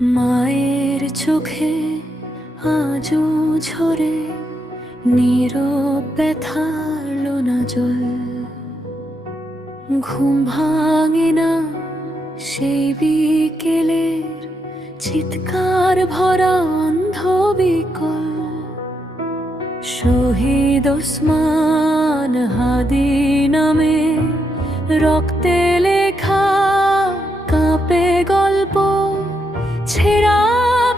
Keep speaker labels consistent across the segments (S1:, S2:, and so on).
S1: মায়ের চোখে আজও ঝরে নির ব্যথালো না জল। ঘুম ভাঙে না সেই বিকেলের চিৎকার ভরা অন্ধ বিকল শহীদ ওসমান হাদি নামে রক্তে লেখা কাঁপে গল্প, ছেঁড়া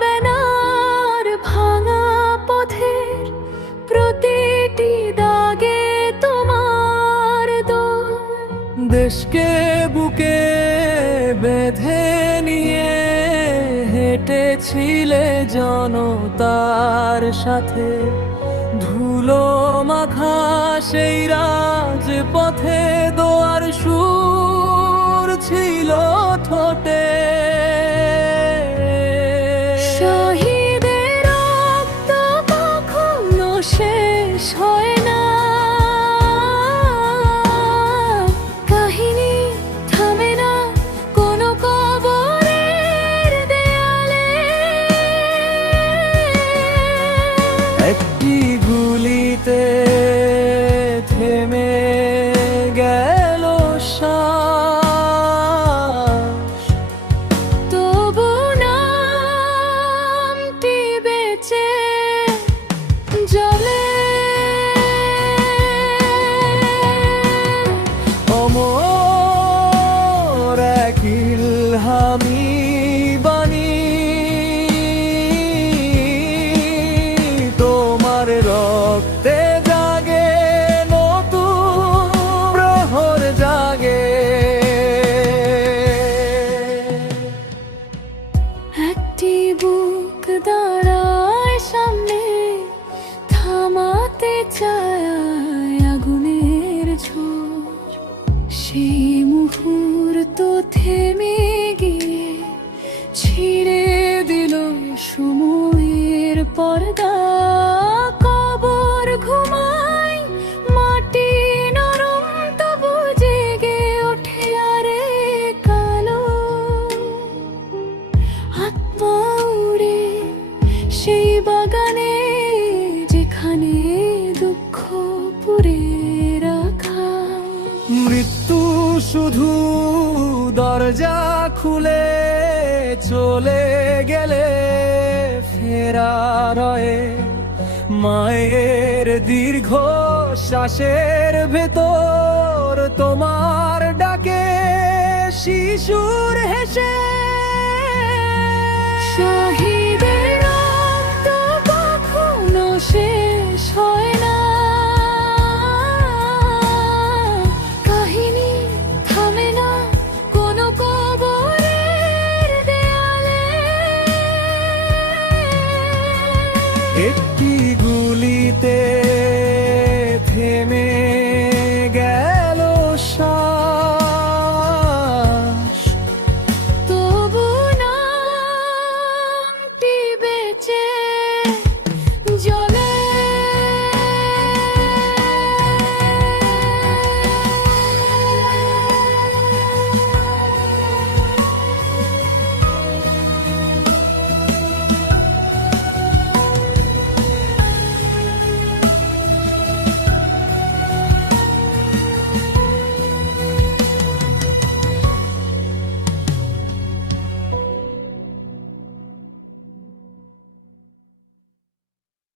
S1: বেনার ভাঙা পথের প্রতিটি দাগে তোমার দোল।
S2: দেশকে বুকে বেঁধে নিয়ে হেঁটেছিলে জনতার সাথে। ধুলো মাখা সেই রাজ পথে দোয়ার সুর ছিল ঠোঁটে।
S1: শহীদের রক্ত কখনো শেষ হয় না। কাহিনী থামে না কোনো কবরের দেয়ালে।
S2: একটি
S1: একটি বুক দাঁড়ায় সামনে, থামাতে চায় আগুনের ঝোর। সেই মুহূর্ত থেমে গিয়ে ছিঁড়ে দিল সময়ের পর্দা।
S2: শুধু দরজা খুলে চলে গেলে ফেরা রয়ে মায়ের দীর্ঘ শ্বাসের ভেতর তোমার ডাকে শিশুর হেসে একটি গুলিতে